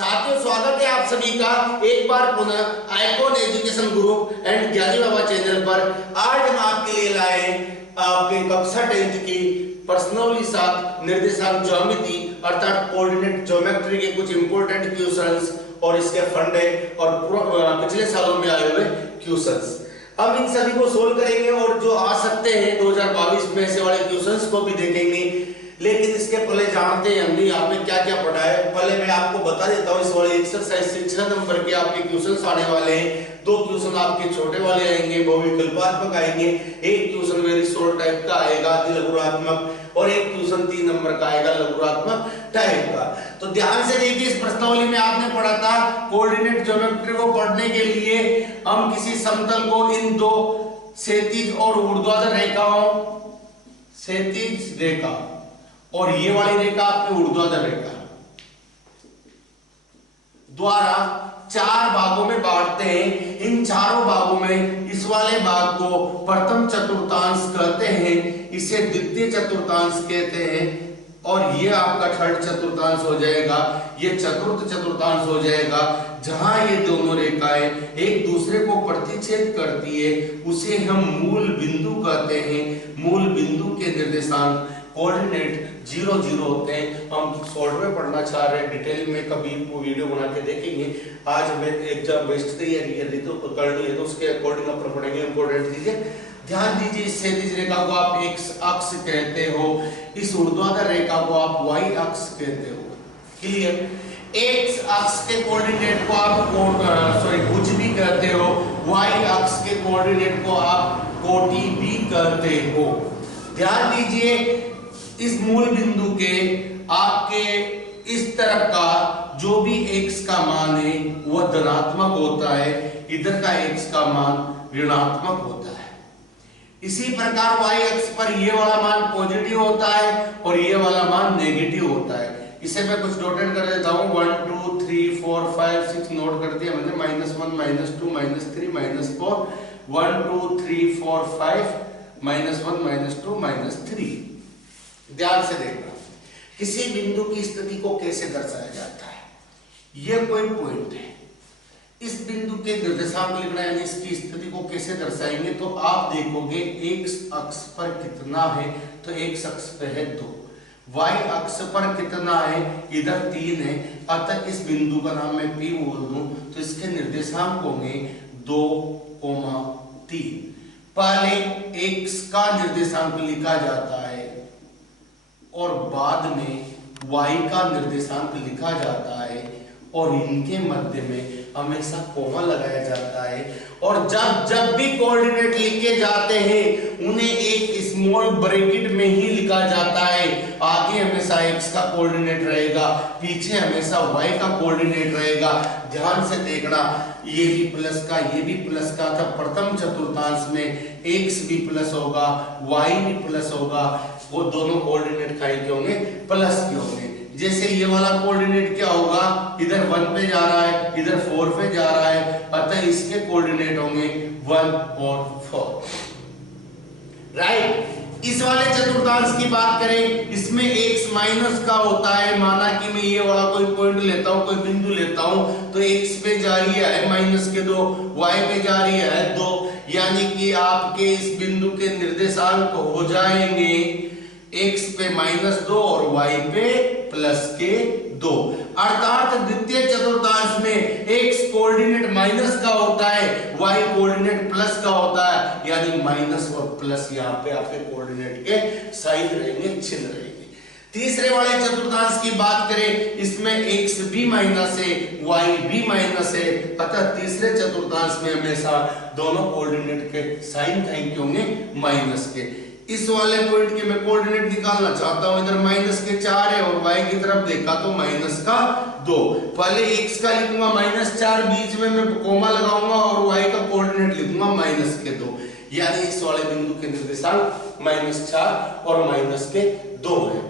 साथियों, स्वागत है आप सभी का एक बार पुनः आइकॉन एजुकेशन ग्रुप एंड ज्ञानी बाबा चैनल पर। आज हम आपके लिए लाए आपके कक्षा 10th की प्रश्नावली 7 निर्देशांक ज्यामिति अर्थात कोऑर्डिनेट ज्योमेट्री के कुछ इंपॉर्टेंट क्वेश्चंस और इसके फंडे और पिछले सालों में आए हुए क्वेश्चंस हम इन सभी को सोल्व करेंगे और जो आ सकते हैं 2022 में ऐसे वाले क्वेश्चंस को भी देखेंगे। लेकिन इसके पहले जानते हैं हमने यहाँ पे क्या क्या पढ़ा है। पहले मैं आपको बता देता हूँ इस वाले एक्सरसाइज से 6 नंबर के आपके क्वेश्चंस आने वाले हैं। 2 क्वेश्चन आपके छोटे वाले आएंगे, बहुविकल्पात्मक आएंगे, एक क्वेश्चन वेरी शॉर्ट टाइप का आएगा लघुरात्मक और एक क्वेश्चन 3 नंबर का आएगा लघुरात्मक टाइप का। तो ध्यान से देखिए, इस प्रश्नावली में आपने पढ़ा था कोऑर्डिनेट ज्योमेट्री को पढ़ने के लिए हम किसी समतल को इन 2 क्षैतिज और ऊर्ध्वाधर रेखाओं, क्षैतिज रेखा और ये वाली रेखा आपकी ऊर्ध्वाधर रेखा द्वारा 4 भागों में बांटते हैं। इन चारों भागों में इस वाले भाग को प्रथम चतुर्थांश कहते हैं, इसे द्वितीय चतुर्थांश कहते हैं और ये आपका थर्ड चतुर्थांश हो जाएगा, ये चतुर्थ चतुर्थांश हो जाएगा। जहां ये दोनों रेखाएं एक दूसरे को प्रतिच्छेद करती है उसे हम मूल बिंदु कहते हैं। मूल बिंदु के निर्देशांक कोऑर्डिनेट 0 0 होते हैं। हम शॉर्ट में पढ़ना चाह रहे हैं, डिटेल में कभी वो वीडियो बना के देखेंगे। आज हमें एग्जाम बेस्ट तैयारी करनी है तो उसके अकॉर्डिंग अपन पढ़ेंगे। इंपॉर्टेंट दीजिए, ध्यान दीजिए, इस क्षैतिज रेखा को आप एक्स अक्ष कहते हो, इस ऊर्ध्वाधर रेखा को आप वाई अक्ष कहते हो। क्लियर? एक्स अक्ष के कोऑर्डिनेट को आप भुज भी कहते हो, वाई अक्ष के कोऑर्डिनेट को आप कोटि भी कहते हो। ध्यान दीजिए, इस मूल बिंदु के आपके इस तरफ का जो भी x का मान है वह धनात्मक होता है, इधर का x का मान ऋणात्मक होता है। इसी प्रकार y अक्ष पर ये वाला मान पॉजिटिव होता है और ये वाला मान नेगेटिव होता है। इसे मैं कुछ नोटेट कर देता हूं, 1 2 3 4 5 6 नोट कर दिया मैंने, -1 -2 -3 -4 1 2 3 4 5 -1 -2 -3। ध्यान से देखना, किसी बिंदु की स्थिति को कैसे दर्शाया जाता है। यह कोई पॉइंट है, इस बिंदु के निर्देशांक लिखना यानी इसकी स्थिति को कैसे दर्शाएंगे तो आप देखोगे x अक्ष पर कितना है तो x अक्ष पे है 2, y अक्ष पर कितना है इधर 3 है, अतः इस बिंदु का नाम मैं P बोल दूं तो इसके निर्देशांक होंगे 2, 3। पहले x का निर्देशांक लिखा जाता है और बाद में y का निर्देशांक लिखा जाता है और इनके मध्य में हमेशा कोमा लगाया जाता है। और जब भी कोऑर्डिनेट लिखे जाते हैं उन्हें एक स्मॉल ब्रैकेट में ही लिखा जाता है। आगे हमेशा x का कोऑर्डिनेट रहेगा, पीछे हमेशा y का कोऑर्डिनेट रहेगा। ध्यान से देखना, ये भी प्लस का ये भी प्लस का था। प्रथम चतुर्थांश में x भी प्लस होगा, y भी प्लस होगा, वो दोनों कोऑर्डिनेट के होंगे प्लस के होंगे। जैसे ये वाला कोऑर्डिनेट क्या होगा, इधर 1 पे जा रहा है, इधर 4 पे जा रहा है, अतः इसके कोऑर्डिनेट होंगे 1 और 4। राइट। इस वाले चतुर्थांश की बात करें, इसमें x माइनस का होता है। माना कि मैं ये वाला कोई पॉइंट लेता हूं, कोई बिंदु लेता हूं तो x पे जा रही है -2, y पे जा रही है 2, यानी कि आपके इस बिंदु के निर्देशांक हो जाएंगे x पे -2 और y पे +2। अर्थात द्वितीय चतुर्थांश में x कोऑर्डिनेट माइनस का होता है, y कोऑर्डिनेट प्लस का होता है, यानी माइनस और प्लस यहाँ पे आपके कोऑर्डिनेट के साइन रहेंगे, चिन्ह रहेंगे। तीसरे वाले चतुर्थांश की बात करें, इसमें x भी माइनस है, y भी माइनस है, अतः तीसरे चतुर्थांश में हमेशा दोनों कोऑर्डिनेट के साइन कहीं के होंगे माइनस के। इस वाले पॉइंट के मैं कोऑर्डिनेट निकालना चाहता हूं, इधर -4 है और y की तरफ देखा तो -2। पहले x का लिखूंगा -4, बीच में मैं कोमा लगाऊंगा और y का कोऑर्डिनेट लिखूंगा -2, यानी इस वाले बिंदु के निर्देशांक -4 और -2 है।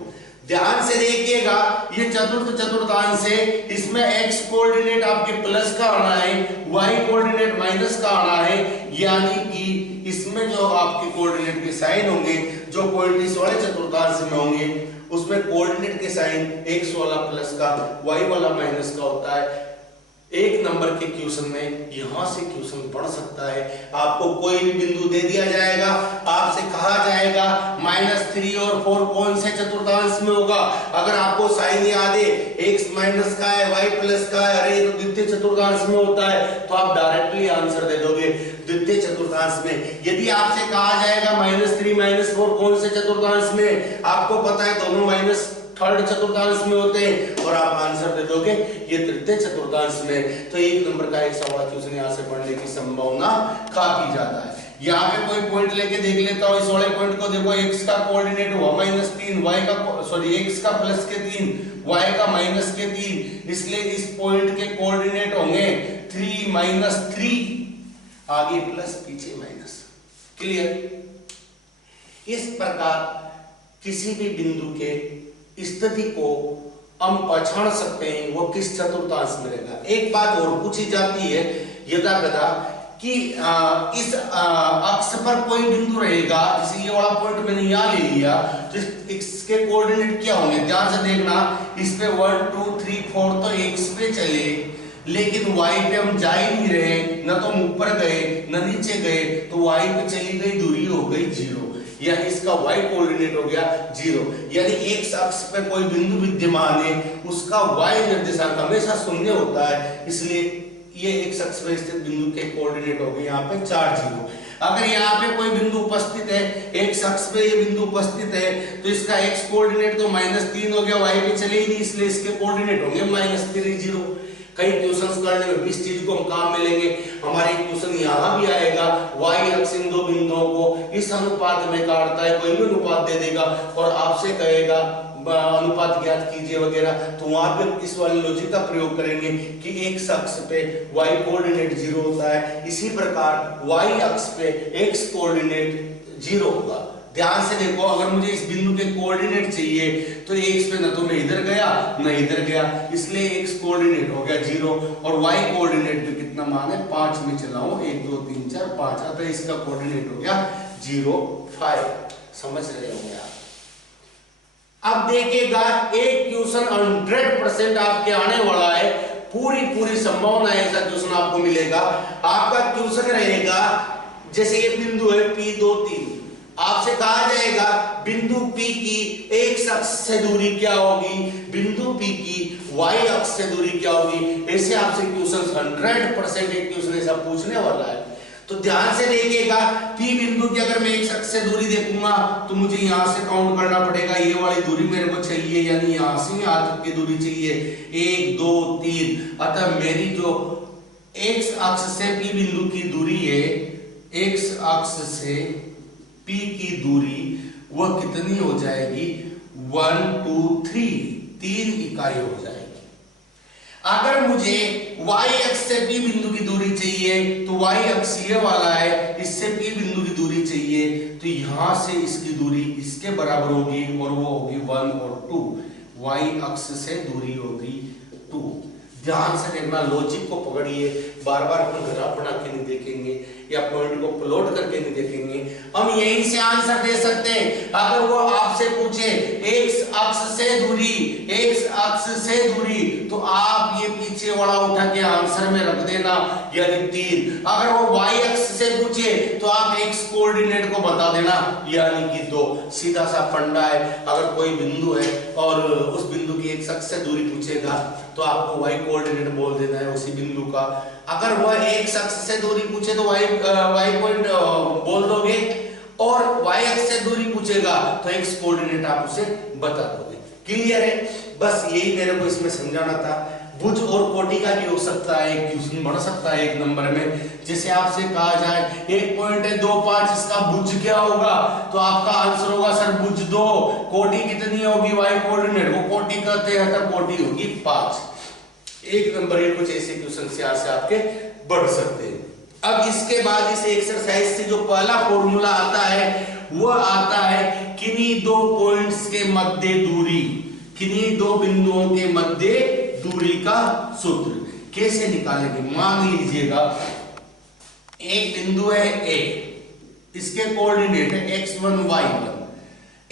ध्यान से देखिएगा, ये चतुर्थ चतुर्थांश है, इसमें x कोऑर्डिनेट आपके प्लस का आना है, y कोऑर्डिनेट माइनस का आना है, यानी कि इसमें जो आपके कोऑर्डिनेट के साइन होंगे जो पॉइंट इस वाले चतुर्थांश में होंगे उसमें कोऑर्डिनेट के साइन x वाला प्लस का y वाला माइनस का होता है। एक नंबर के क्वेश्चन में यहां से क्वेश्चन पढ़ सकता है। आपको कोई भी बिंदु दे दिया जाएगा, आपसे कहा जाएगा -3 और 4 कौन से चतुर्थांश में होगा। अगर आपको साइन याद है, x माइनस का है, y प्लस का है, अरे तो द्वितीय चतुर्थांश में होता है, तो आप डायरेक्टली आंसर दे दोगे द्वितीय चतुर्थांश में। यदि आपसे कहा जाएगा -3 -4 कौन से चतुर्थांश में, आपको पता है दोनों माइनस थर्ड चतुर्थांश में होते हैं और आप आंसर दे दोगे ये तृतीय चतुर्थांश में। तो एक नंबर का एक सवाल क्वेश्चन यहाँ से पढ़ने की संभावना काफी ज्यादा है। यहाँ पे कोई पॉइंट लेके देख लेता हूँ। इस वाले पॉइंट को देखो, x का कोऑर्डिनेट हुआ -3, y का सॉरी x का प्लस के 3, y का माइनस के 3, इसलिए इस पॉइंट के कोऑर्डिनेट होंगे 3 -3, आगे प्लस पीछे माइनस। क्लियर? इस प्रकार किसी भी बिंदु के स्थिति को हम पहचान सकते हैं वो किस चतुर्थांश में रहेगा। एक बात और पूछी जाती है यदा कदा कि इस अक्ष पर कोई बिंदु रहेगा, जैसे ये वाला पॉइंट मैंने यहाँ ले लिया, तो इसके कोऑर्डिनेट क्या होंगे, ध्यान से देखना। इस पे 1 2 3 4 तो x पे चले, लेकिन y पे हम जा ही नहीं रहे, न तो ऊपर गए न नीचे गए, तो y पे चली गई दूरी हो गई 0, या इसका y कोऑर्डिनेट हो गया 0। यानी x अक्ष पे कोई बिंदु विद्यमान है, उसका y निर्देशांक हमेशा शून्य होता है, इसलिए ये x अक्ष पे स्थित बिंदु के कोऑर्डिनेट हो गए यहाँ पे 4 0। अगर यहाँ पे कोई बिंदु उपस्थित है, x अक्ष पे ये बिंदु उपस्थित है, तो इसका x कोऑर्डिनेट तो -3 हो गया, y पे चले ही नहीं, इसलिए इसके कोऑर्डिनेट होंगे -3 0। कई क्वेश्चंस करने में इस चीज को हम काम में लेंगे। हमारे क्वेश्चन यहाँ भी आएगा, y अक्ष इन दो बिंदुओं को इस अनुपात में काटता है, कोई भी अनुपात दे देगा और आपसे कहेगा अनुपात ज्ञात कीजिए वगैरह, तो वहां पे इस वाले लॉजिक का प्रयोग करेंगे कि x अक्ष पे y कोऑर्डिनेट 0 होता है, इसी प्रकार y अक्ष पे x कोऑर्डिनेट 0 होगा। ध्यान से देखो, अगर मुझे इस बिंदु के कोऑर्डिनेट चाहिए तो x पे न तो मैं इधर गया न इधर गया, इसलिए x कोऑर्डिनेट हो गया 0 और y कोऑर्डिनेट पे कितना मान है 5 में चलाऊं, 1 2 3 4 5, अतः इसका कोऑर्डिनेट हो गया 0 5। समझ रहे होंगे आप। अब देखिएगा एक क्वेश्चन 100% आपके आने वाला है, पूरी संभावना है ऐसा क्वेश्चन आपको मिलेगा। आपका क्वेश्चन रहेगा, जैसे ये बिंदु है P2 3, आपसे कहा जाएगा बिंदु P की x अक्ष से दूरी क्या होगी, बिंदु P की y अक्ष से दूरी क्या होगी। ऐसे आपसे क्वेश्चन 100% एक क्वेश्चन ऐसा पूछने वाला है। तो ध्यान से देखिएगा, P बिंदु की अगर मैं x अक्ष से दूरी देखूंगा तो मुझे यहां से काउंट करना पड़ेगा, ये वाली दूरी मेरे को चाहिए, यानी यहां से यहां तक की दूरी चाहिए 1 2 3। अतः मेरी जो x अक्ष से P बिंदु की दूरी है, x अक्ष से P की दूरी वह कितनी हो जाएगी 1 2 3 इकाई हो जाएगी। अगर मुझे y अक्ष से P बिंदु की दूरी चाहिए तो y अक्ष ये वाला है, इससे P बिंदु की दूरी चाहिए तो यहां से इसकी दूरी इसके बराबर होगी और वो होगी 1 और 2, y अक्ष से दूरी होगी 2। ध्यान से देखना, लॉजिक को पकड़िए, बार बार हम ग्राफ बना के नहीं देखेंगे या पॉइंट को प्लॉट करके नहीं देखेंगे, हम यहीं से आंसर दे सकते हैं। अगर वो आपसे पूछे x अक्ष से दूरी, x अक्ष से दूरी, तो आप ये पीछे वाला उठा के आंसर में रख देना, यानी 3। अगर वो y अक्ष से पूछे तो आप x कोऑर्डिनेट को बता देना, यानी कि 2। सीधा सा फंडा है। अगर कोई बिंदु है और उस बिंदु की x अक्ष से दूरी पूछेगा तो आपको y कोऑर्डिनेट बोल देना है उसी बिंदु का। अगर वह x अक्ष से दूरी पूछे तो y पॉइंट बोल दोगे, और y अक्ष से दूरी पूछेगा तो x कोऑर्डिनेट आप उसे बता दोगे। क्लियर है? बस यही मेरे को इसमें समझाना था। भुज और कोटि का भी हो सकता है, एक क्वेश्चन बन सकता है एक नंबर में। जैसे आपसे कहा जाए एक पॉइंट है 2 5, इसका भुज क्या होगा, तो आपका आंसर होगा सर भुज 2। कोटि कितनी होगी y कोऑर्डिनेट, वो कोटि कहते हैं, तो कोटि होगी 5। एक नंबर के कुछ ऐसे क्वेश्चन से आपके बढ़ सकते हैं। अब इसके बाद इस एक्सरसाइज से जो पहला फॉर्मूला आता है वो आता है किन्हीं दो पॉइंट्स के मध्य दूरी, किन्हीं दो बिंदुओं के मध्य दूरी का सूत्र कैसे निकालेंगे। मान लीजिएगा एक बिंदु है A, इसके कोऑर्डिनेट है x1 y1,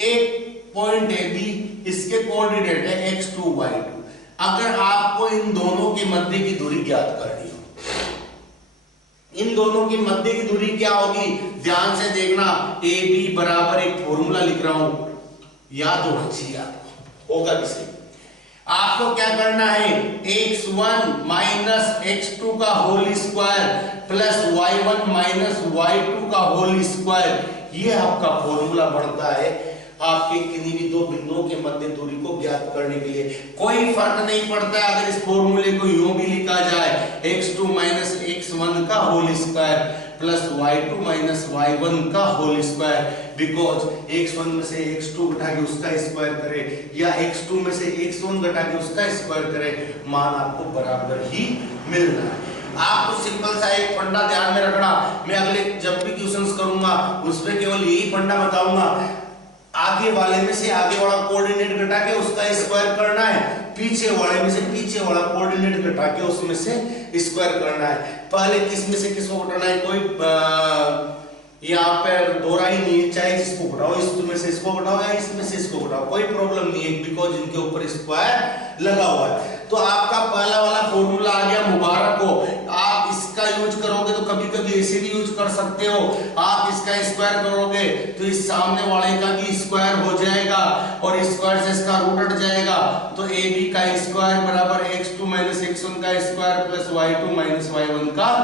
एक पॉइंट है B, इसके कोऑर्डिनेट है x2 y2। अगर आपको इन दोनों के मध्य की दूरी ज्ञात करनी हो, इन दोनों की मध्य की दूरी क्या होगी, ध्यान से देखना, ए बी बराबर एक फॉर्मूला लिख रहा हूं, याद होना चाहिए आपको, होगा किसे। आपको क्या करना है, x1 माइनस x2 का whole square plus y1 minus y2 का होल स्क्वायर, ये आपका फॉर्मूला बनता है आपके किन्हीं भी दो बिंदुओं के मध्य दूरी को ज्ञात करने के लिए। कोई फर्क नहीं पड़ता है अगर इस फॉर्मूले को यूं भी लिखा जाए, x2 माइनस x1 का whole square plus y2 minus y1 का होल स्क्वायर, बिकॉज x1 में से x2 घटा के उसका स्क्वायर करे या x2 में से x1 घटा के उसका स्क्वायर करे, मान आपको बराबर ही मिलना है। आपको सिंपल सा एक फंडा ध्यान में रखना, मैं अगले जब भी क्वेश्चंस करूंगा उसमें केवल यही फंडा बताऊंगा, आगे वाले में से आगे वाला कोऑर्डिनेट घटा के उसका स्क्वायर करना है, पीछे वाले में से पीछे वाला कोऑर्डिनेट घटा के उसमें से स्क्वायर करना है। पहले किस में से किसको घटाना है, कोई यहाँ पर दोहरा ही नहीं है, चाहे जिसको घटाओ, इसमें से इसको घटाओ या इसमें से इसको घटाओ, कोई प्रॉब्लम नहीं है, बिकॉज इनके ऊपर स्क्वायर लगा हुआ है। तो आपका पहला वाला फॉर्मूला आ गया, मुबारक हो। आप इसका यूज करोगे तो कभी कभी ऐसे भी यूज कर सकते हो, आप इसका स्क्वायर करोगे तो इस सामने वाले का भी स्क्वायर हो जाएगा और स्क्वायर से इसका रूट हट जाएगा, तो ए बी का स्क्वायर बराबर x2 माइनस x1 का square plus y2 minus y1 का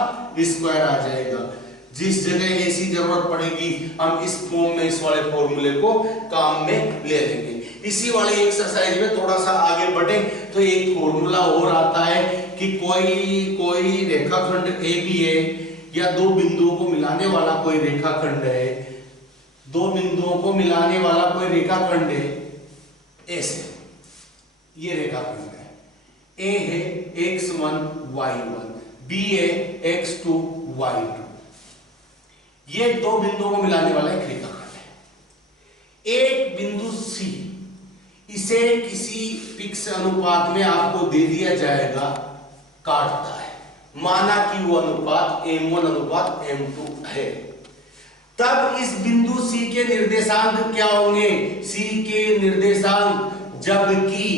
स्क्वायर आ जाएगा। जिस जगह ऐसी जरूरत पड़ेगी हम इस फॉर्म में इस वाले फॉर्मूले को काम में ले लेंगे। इसी वाले एक्सरसाइज में थोड़ा सा आगे बढ़े तो एक फॉर्मूला और आता है कि कोई रेखाखंड ए बी है या दो बिंदुओं को मिलाने वाला कोई रेखाखंड है, दो बिंदुओं को मिलाने वाला कोई रेखाखंड है, ऐसे ये रेखाखंड है, ए है x1 y1, बी है x2 y2, ये दो बिंदुओं को मिलाने वाला एक रेखाखंड है। एक बिंदु C, इसे किसी फिक्स अनुपात में आपको दे दिया जाएगा, काटता है, माना कि वो अनुपात m1 अनुपात m2 है, तब इस बिंदु C के निर्देशांक क्या होंगे, C के निर्देशांक, जबकि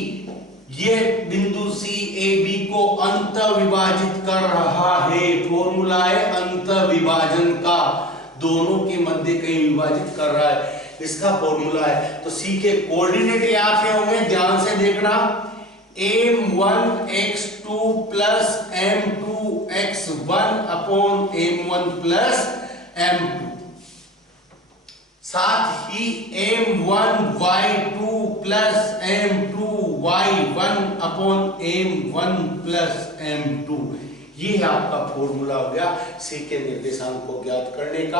ये बिंदु C AB को अंत विभाजित कर रहा है, फॉर्मूला है अंत विभाजन का, दोनों के मध्य कहीं विभाजित कर रहा है, इसका फॉर्मूला है। तो C के कोऑर्डिनेट यहां पे होंगे, ध्यान से देखना, m1 x2 plus m2 x1 upon m1 plus m2, साथ ही m1 y2 plus m2 y1 upon m1 plus m2, ये आपका फॉर्मूला हो गया सी के निर्देशांक को ज्ञात करने का।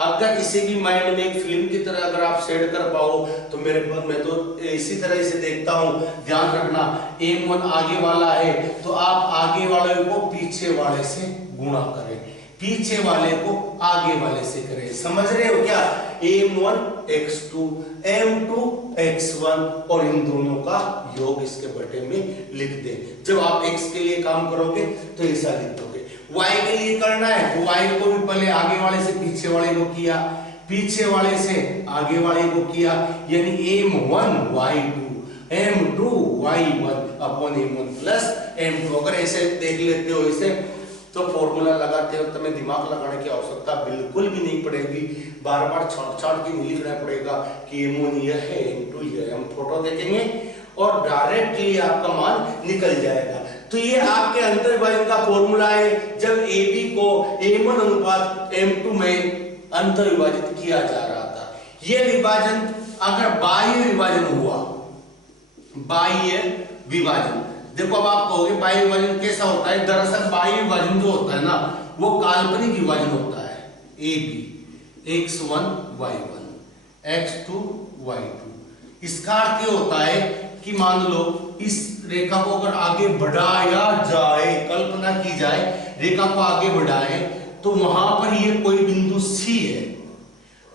अगर इसे भी माइंड में एक फिल्म की तरह अगर आप सेट कर पाओ तो मेरे पास, मैं तो इसी तरह इसे देखता हूं, ध्यान रखना m1 आगे वाला है तो आप आगे वाले को पीछे वाले से गुणा करें, पीछे वाले को आगे वाले से करें, समझ रहे हो क्या, m1 x2 m2 x1 और इन दोनों का योग इसके बटे में लिख दे। जब आप x के लिए काम करोगे तो ऐसा लिख दोगे, y के लिए करना है तो y को भी पहले आगे वाले से पीछे वाले को किया, पीछे वाले से आगे वाले को किया, यानी m1 y2 m2 y1 upon m1 plus m2। अगर ऐसे देख लेते हो इसे तो फॉर्मूला लगाते वक्त में दिमाग लगाने की आवश्यकता बिल्कुल भी नहीं पड़ेगी, बार बार छाट के नहीं लिखना पड़ेगा कि m1 यह है m2 यह है, हम फोटो देखेंगे और डायरेक्टली आपका मान निकल जाएगा। तो ये आपके अंतर विभाजन का फॉर्मूला है, जब AB को m1 अनुपात m2 में अंतर विभाजित किया जा रहा था। यह विभाजन अगर बाह्य विभाजन हुआ, बाह्य विभाजन, देखो अब आप कहोगे बाह्य विभाजन कैसा होता है, दरअसल बाह्य विभाजन जो होता है ना वो काल्पनिक विभाजन होता है, AB x1 y1 x2 y2। इसका अर्थ ये होता है कि मान लो इस रेखा को अगर आगे बढ़ाया जाए, कल्पना की जाए रेखा को आगे बढ़ाए तो वहां पर ये कोई बिंदु C है,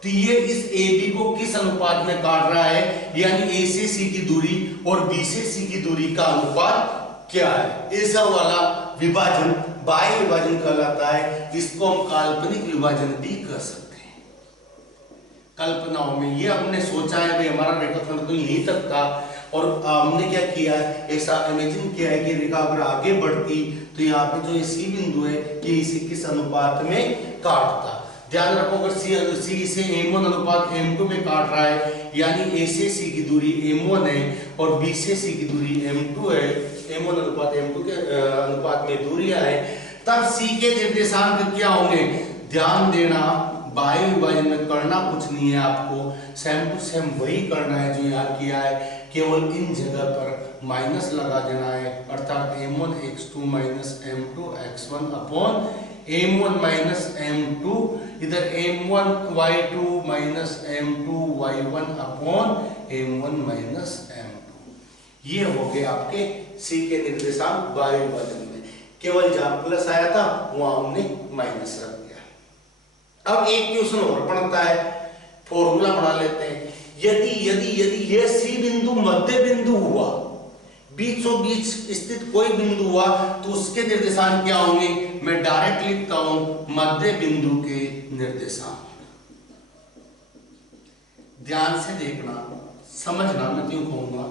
तो ये इस AB को किस अनुपात में काट रहा है, यानी A से C की दूरी और B से C की दूरी का अनुपात क्या है, ऐसा वाला विभाजन बाह्य विभाजन कहलाता है। इसको हम काल्पनिक विभाजन भी कर सकते हैं। कल्पनाओं में ये हमने सोचा है भाई हमारा रेखाखंड तो यहीं तक था, और हमने क्या किया है, ऐसा इमेजिन किया है कि रेखा अगर आगे बढ़ती तो यहाँ पे जो सी बिंदु है ये इसे किस अनुपात में काटता। ध्यान रखो अगर सी इसे m1 अनुपात m2 में काट रहा है, यानी a से c की दूरी m1 है और b से c की दूरी m2 है, m1 अनुपात m2 के अनुपात में दूरियां है, तब c के निर्देशांक क्या होंगे। ध्यान देना बाई विभाजन में करना कुछ नहीं है, आपको सेम टू सेम वही करना है जो यहाँ किया है, केवल इन जगह पर माइनस लगा देना है, अर्थात m1 x2 minus m2 x1 upon m1 minus m2, इधर m1 y2 minus m2 y1 upon m1 minus m2। ये हो गए आपके c के निर्देशांक बाई विभाजन में, केवल जहां प्लस आया था वहां हमने माइनस रख दिया। अब एक क्वेश्चन और बनता है, फॉर्मूला बना लेते हैं। यदि यदि यदि यह सी बिंदु मध्य बिंदु हुआ, बीचों बीच स्थित कोई बिंदु हुआ, तो उसके निर्देशांक क्या होंगे। मैं डायरेक्ट लिखता हूं मध्य बिंदु के निर्देशांक। ध्यान से देखना समझना, मैं क्यों कहूंगा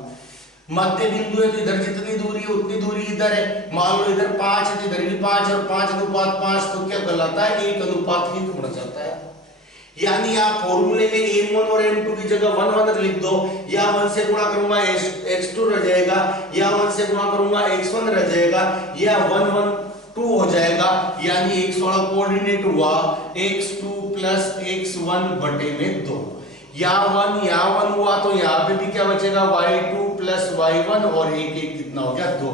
मध्य बिंदु है तो इधर जितनी दूरी है उतनी दूरी इधर है। मान लो इधर 5 है तो इधर भी 5 और 5 अनुपात 5, तो क्या कहलाता है 1 अनुपात 1 बन जाता है। यानी आप फॉर्मूले में m1 और m2 की जगह 1 1 लिख दो, या 1 से गुणा करूंगा x2 रह जाएगा, या 1 से गुणा करूंगा x1 रह जाएगा, या 1 1 2 हो जाएगा। यानी x वाला कोऑर्डिनेट हुआ x2 प्लस x1 बटे में 2, यहाँ 1 हुआ तो यहाँ पे भी क्या बचेगा y2 प्लस y1 और एक कितना हो गया 2।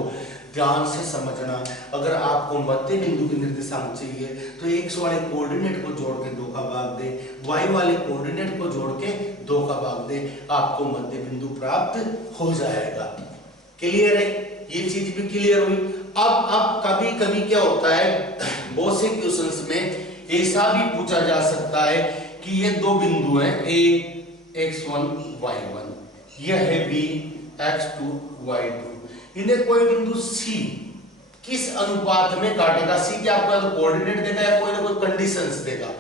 ध्यान से समझना, अगर आपको मध्य बिंदु के निर्देशांक चाहिए तो x वाले कोऑर्डिनेट को जोड़ के 2 का भाग दे, y वाले कोऑर्डिनेट को जोड़ के 2 का भाग दे, आपको मध्य बिंदु प्राप्त हो जाएगा। क्लियर है, ये चीज भी क्लियर हुई। अब कभी कभी क्या होता है, बहुत से क्वेश्चंस में ऐसा भी पूछा जा सकता है कि ये 2 बिंदु हैं, a x1 y1, यह है b x2 y2, इन्हें कोई बिंदु c किस अनुपात में काटेगा। c क्या आपको तो कोऑर्डिनेट देगा या कोई ना कोई कंडीशंस देगा,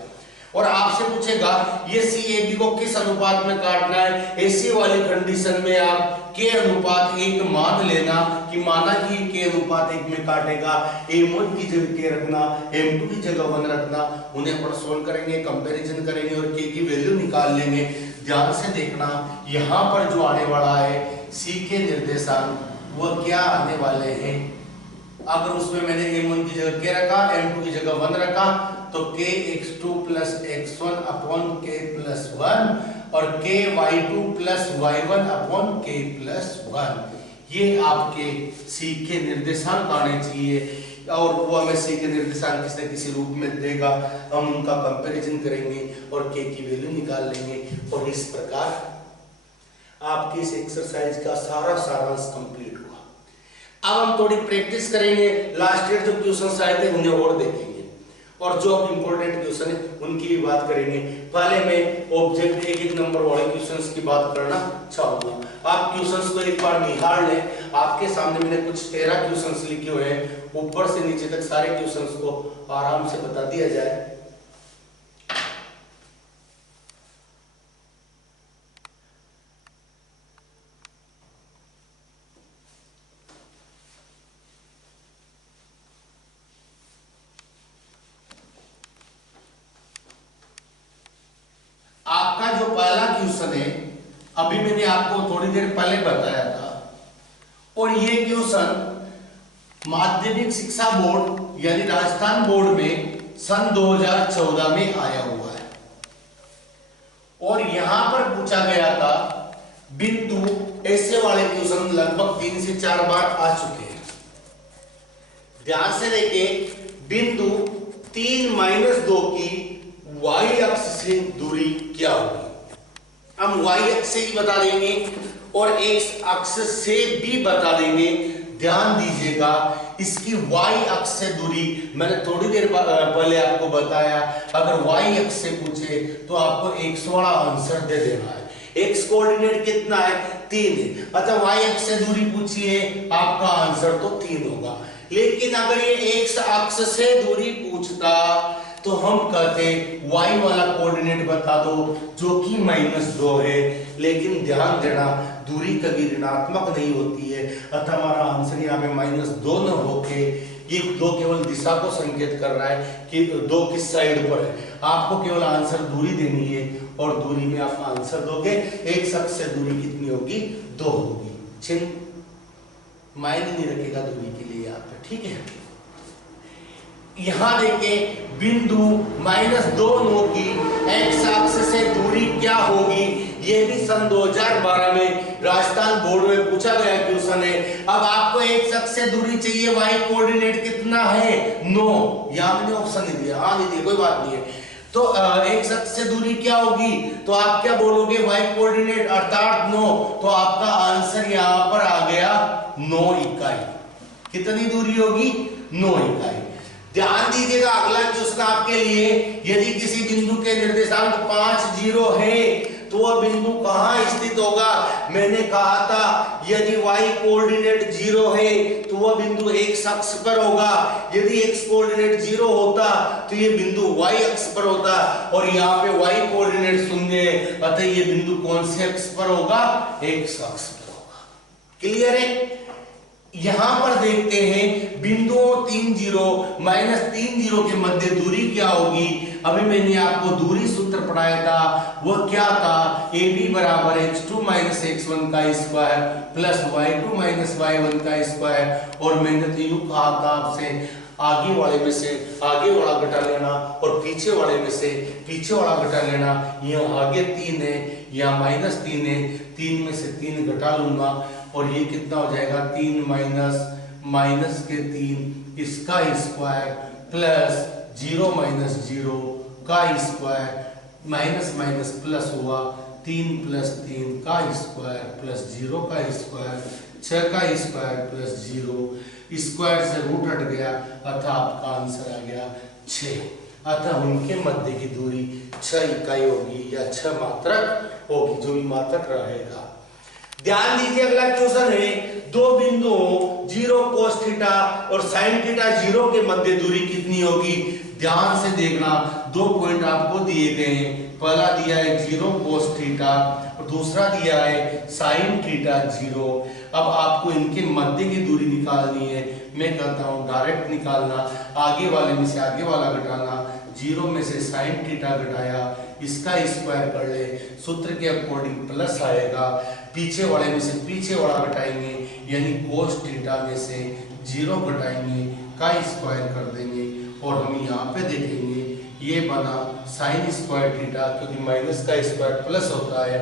और आपसे पूछेगा ये c ab को किस अनुपात में काटना है। ऐसी वाली कंडीशन में आप k अनुपात 1 मान लेना कि माना कि k अनुपात 1 में काटेगा, m1 की जगह k रखना, m2 की जगह 1 रखना, उन्हें अपन सोल्व करेंगे, कंपैरिजन करेंगे और k की वैल्यू निकाल लेंगे। ध्यान से देखना, यहाँ पर जो आने वाला है c के निर्देशांक वह क्या आने वाले हैं। अगर उसमें मैंने m1 की जगह k रखा, m2 की जगह 1 रखा, तो k x2 plus x1 upon k plus 1 और k y2 plus y1 upon k plus 1, ये आपके c के निर्देशांक आने चाहिए। और वो हमें c के निर्देशांक किसी न किसी रूप में देगा, हम उनका कंपैरिजन करेंगे और k की वैल्यू निकाल लेंगे, और इस प्रकार आपकी इस एक्सरसाइज का सारा सारांश कंप्लीट हुआ। अब हम थोड़ी प्रैक्टिस करेंगे, लास्ट ईयर जो क्वेश्चन आए थे उन्हें और देखेंगे, और जो अब इंपॉर्टेंट क्वेश्चन है उनकी भी बात करेंगे। पहले मैं ऑब्जेक्ट एक नंबर वाले क्वेश्चंस की बात करना चाहूंगा। आप क्वेश्चंस को एक बार निहार लें, आपके सामने मैंने कुछ 13 क्वेश्चंस लिखे हुए हैं, ऊपर से नीचे तक सारे क्वेश्चंस को आराम से बता दिया जाए। आपका जो पहला क्वेश्चन है अभी मैंने आपको थोड़ी देर पहले बताया था, और ये क्वेश्चन माध्यमिक शिक्षा बोर्ड यानी राजस्थान बोर्ड में सन 2014 में आया हुआ है, और यहां पर पूछा गया था बिंदु, ऐसे वाले क्वेश्चन लगभग 3 से 4 बार आ चुके हैं। ध्यान से देखें, बिंदु 3-2 की y अक्ष से दूरी क्या होगी। हम y अक्ष से ही बता देंगे और x अक्ष से भी बता देंगे। ध्यान दीजिएगा, इसकी y अक्ष से दूरी मैंने थोड़ी देर पहले आपको बताया, अगर y अक्ष से पूछे तो आपको x वाला आंसर दे देना है। x कोऑर्डिनेट कितना है 3 है, अतः y अक्ष से दूरी पूछिए आपका आंसर तो 3 होगा। लेकिन अगर ये x अक्ष से दूरी पूछता तो हम कहते y वाला कोऑर्डिनेट बता दो जो कि -2 है। लेकिन ध्यान देना दूरी कभी ऋणात्मक नहीं होती है, अतः हमारा आंसर यहाँ पे -2 न होके ये 2 केवल दिशा को संकेत कर रहा है कि 2 किस साइड पर है। आपको केवल आंसर दूरी देनी है और दूरी में आप आंसर दोगे। एक शख्स से दूरी कितनी होगी? 2 होगी। चिन्ह मायने नहीं रखेगा दूरी के लिए यहाँ पे, ठीक है। यहाँ देखिए बिंदु -2 की एक्स अक्ष से दूरी क्या होगी, ये भी सन 2012 में राजस्थान बोर्ड में पूछा गया क्वेश्चन है। अब आपको एक अक्ष से दूरी चाहिए, वाई कोऑर्डिनेट कितना है? 9। यहाँ मैंने ऑप्शन नहीं दिया, हाँ नहीं दिया, कोई बात नहीं है। तो एक अक्ष से दूरी क्या होगी, तो आप क्या बोलोगे? वाई कोऑर्डिनेट अर्थात 9। तो आपका आंसर यहाँ पर आ गया 9 इकाई। कितनी दूरी होगी? 9 इकाई। ध्यान दीजिएगा, अगला क्वेश्चन आपके लिए, यदि किसी बिंदु के निर्देशांक 5, 0 है तो वह बिंदु कहाँ स्थित होगा? मैंने कहा था यदि y कोऑर्डिनेट 0 है तो वह बिंदु x अक्ष पर होगा। यदि x कोऑर्डिनेट 0 होता तो ये बिंदु y अक्ष पर होता, और यहाँ पे y कोऑर्डिनेट 0 है, अतः ये बिंदु कौन से अक्ष पर होगा? x अक्ष पर होगा। क्लियर है? यहां पर देखते हैं बिंदुओं 3, 0 -3, 0 के मध्य दूरी क्या होगी। अभी मैंने आपको दूरी सूत्र पढ़ाया था, वह क्या था? AB बराबर x2 - x1 का स्क्वायर प्लस y2 - y1 का स्क्वायर। और मैंने तो यूं कहा था आपसे, आगे वाले में से आगे वाला घटा लेना और पीछे वाले में से पीछे वाला घटा लेना। यहाँ आगे 3 है, यहाँ -3 है, 3 में से 3 घटा लूंगा और ये कितना हो जाएगा? 3 माइनस के 3 इसका स्क्वायर प्लस 0 - 0 का स्क्वायर माइनस माइनस प्लस हुआ, 3 + 3 का स्क्वायर प्लस 0 का स्क्वायर, 6 का स्क्वायर प्लस 0, स्क्वायर से रूट हट गया, अतः आपका आंसर आ गया 6। अतः उनके मध्य की दूरी 6 इकाई होगी या 6 मात्रक होगी, जो भी मात्रक रहेगा। ध्यान दीजिए, अगला क्वेश्चन है, दो बिंदुओं 0 cos थीटा और sin थीटा 0 के मध्य दूरी कितनी होगी? ध्यान से देखना, 2 पॉइंट आपको दिए गए हैं। पहला दिया है 0 cos थीटा और दूसरा दिया है sin थीटा 0। अब आपको इनके मध्य की दूरी निकालनी है। मैं कहता हूं डायरेक्ट निकालना, आगे वाले में से आगे वाला घटाना, 0 में से sin थीटा घटाया, इसका स्क्वायर कर ले, सूत्र के अकॉर्डिंग प्लस आएगा, पीछे वाले में से पीछे वाला घटाएंगे, यानी cos थीटा में से 0 घटाएंगे, का स्क्वायर कर देंगे, और हम यहाँ पे देखेंगे ये बना sin स्क्वायर थीटा, क्योंकि माइनस का स्क्वायर प्लस होता है,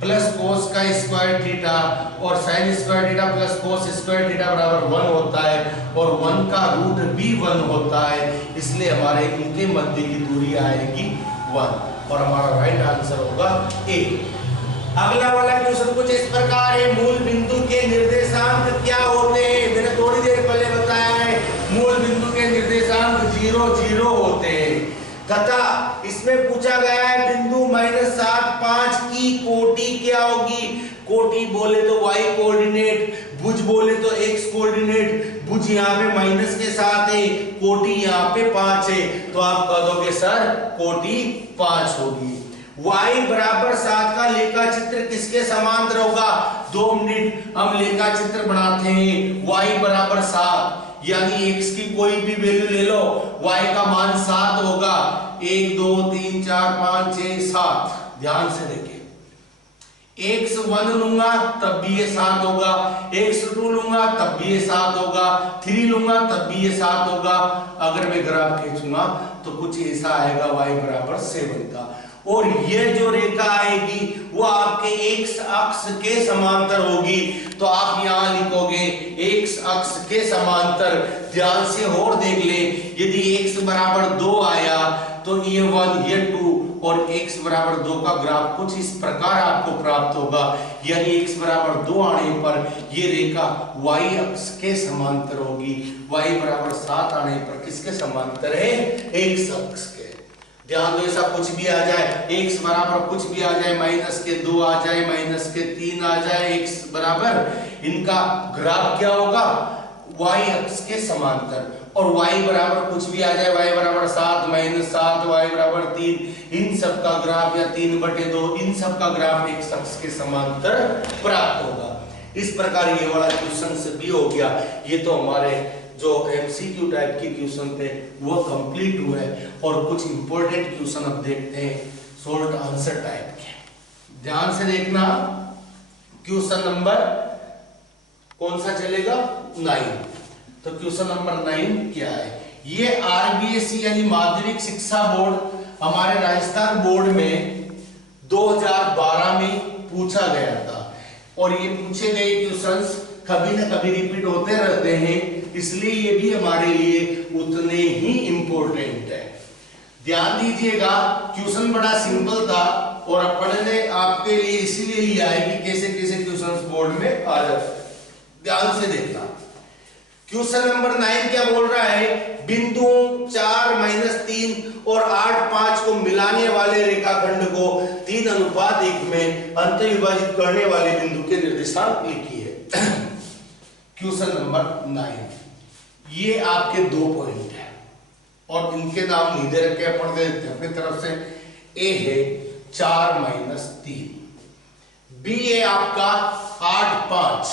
प्लस cos का स्क्वायर थीटा और sin square theta plus cos square theta बराबर 1 होता है, और 1 का रूट भी 1 होता है, इसलिए हमारे इनके मध्य की दूरी आएगी 1 और हमारा राइट आंसर होगा ए। अगला वाला क्वेश्चन कुछ इस प्रकार है, मूल बिंदु के निर्देशांक क्या होते हैं? मैंने थोड़ी देर पहले बताया है, मूल बिंदु के निर्देशांक 0, 0 होते हैं, तथा इसमें पूछा गया है बिंदु -7, 5 की कोटि क्या होगी? कोटि बोले तो y कोऑर्डिनेट, भुज बोले तो x कोऑर्डिनेट, भुज यहाँ पे माइनस के साथ है, कोटि यहाँ पे 5 है, तो आप कह दोगे सर कोटि 5 होगी। y बराबर 7 का लेखा चित्र किसके समांतर होगा? 2 मिनट हम लेखा चित्र बनाते हैं। y बराबर 7, यानी x की कोई भी वैल्यू ले लो, y का मान 7 होगा। 1 2 3 4 5 6 7, ध्यान से देखिए, x1 लूंगा तब भी ये 7 होगा, x2 लूंगा तब भी ये 7 होगा, 3 लूंगा तब भी ये 7 होगा। अगर मैं ग्राफ खींचूंगा तो कुछ ऐसा आएगा y बराबर 7 का, और ये जो रेखा आएगी वो आपके x अक्ष के समांतर होगी। तो आप यहाँ लिखोगे x अक्ष के समांतर। ध्यान से और देख ले, यदि x बराबर 2 आया तो ये 1 ये 2 और x बराबर 2 का ग्राफ कुछ इस प्रकार आपको प्राप्त होगा, यानी x बराबर 2 आने पर ये रेखा y अक्ष के समांतर होगी। y बराबर 7 आने पर किसके समांतर है? x अक्ष के। ध्यान दो, ऐसा कुछ भी आ जाए, x बराबर कुछ भी आ जाए, -2 आ जाए, -3 आ जाए, x बराबर, इनका ग्राफ क्या होगा? y अक्ष के समांतर। और y बराबर कुछ भी आ जाए, y बराबर 7 - 7, y बराबर 3, इन सब का ग्राफ या 3/2 इन सब का ग्राफ एक शख्स के समांतर प्राप्त होगा। इस प्रकार ये वाला क्वेश्चन से भी हो गया। ये तो हमारे जो एमसीक्यू टाइप के क्वेश्चन थे वो कंप्लीट हुए और कुछ इंपॉर्टेंट क्वेश्चन अब देखते हैं शॉर्ट आंसर टाइप के। ध्यान से देखना, क्वेश्चन नंबर कौन सा चलेगा? 9। तो क्वेश्चन नंबर 9 क्या है? ये आरबीएसई यानी माध्यमिक शिक्षा बोर्ड हमारे राजस्थान बोर्ड में 2012 में पूछा गया था और ये पूछे गए क्वेश्चंस कभी ना कभी रिपीट होते रहते हैं, इसलिए ये भी हमारे लिए उतने ही इंपॉर्टेंट है। ध्यान दीजिएगा, क्वेश्चन बड़ा सिंपल था और अपन ने आपके लिए इसीलिए लिया है कि कैसे कैसे क्वेश्चंस बोर्ड में आ जाते। ध्यान से देखना, क्वेश्चन नंबर 9 क्या बोल रहा है? बिंदुओं 4 - 3 और 8 5 को मिलाने वाले रेखाखंड को 3:1 में अंतर्विभाजित करने वाले बिंदु के निर्देशांक लिखिए। क्वेश्चन नंबर 9, ये आपके 2 पॉइंट है और इनके नाम नहीं दे रखे, अपन दे देते अपनी तरफ से। ए है 4 - 3, बी है आपका 8 5।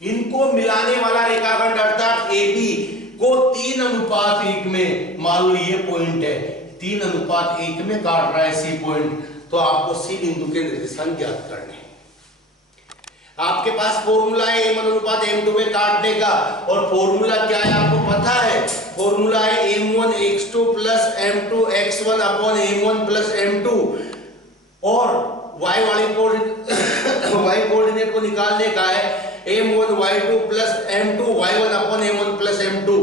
इनको मिलाने वाला रेखाखंड अर्थात AB को 3:1 में, मान लो ये पॉइंट है 3:1 में काट रहा है सी पॉइंट, तो आपको सी बिंदु के निर्देशांक ज्ञात करने हैं। आपके पास फॉर्मूला है M1/M2 में काटने का, और फॉर्मूला क्या है आपको पता है? फॉर्मूला है M1x2 + M2x1 / M1 + M2, और y कोऑर्डिनेट को निकालने का है M1y2 + M2y1 / M1 + M2।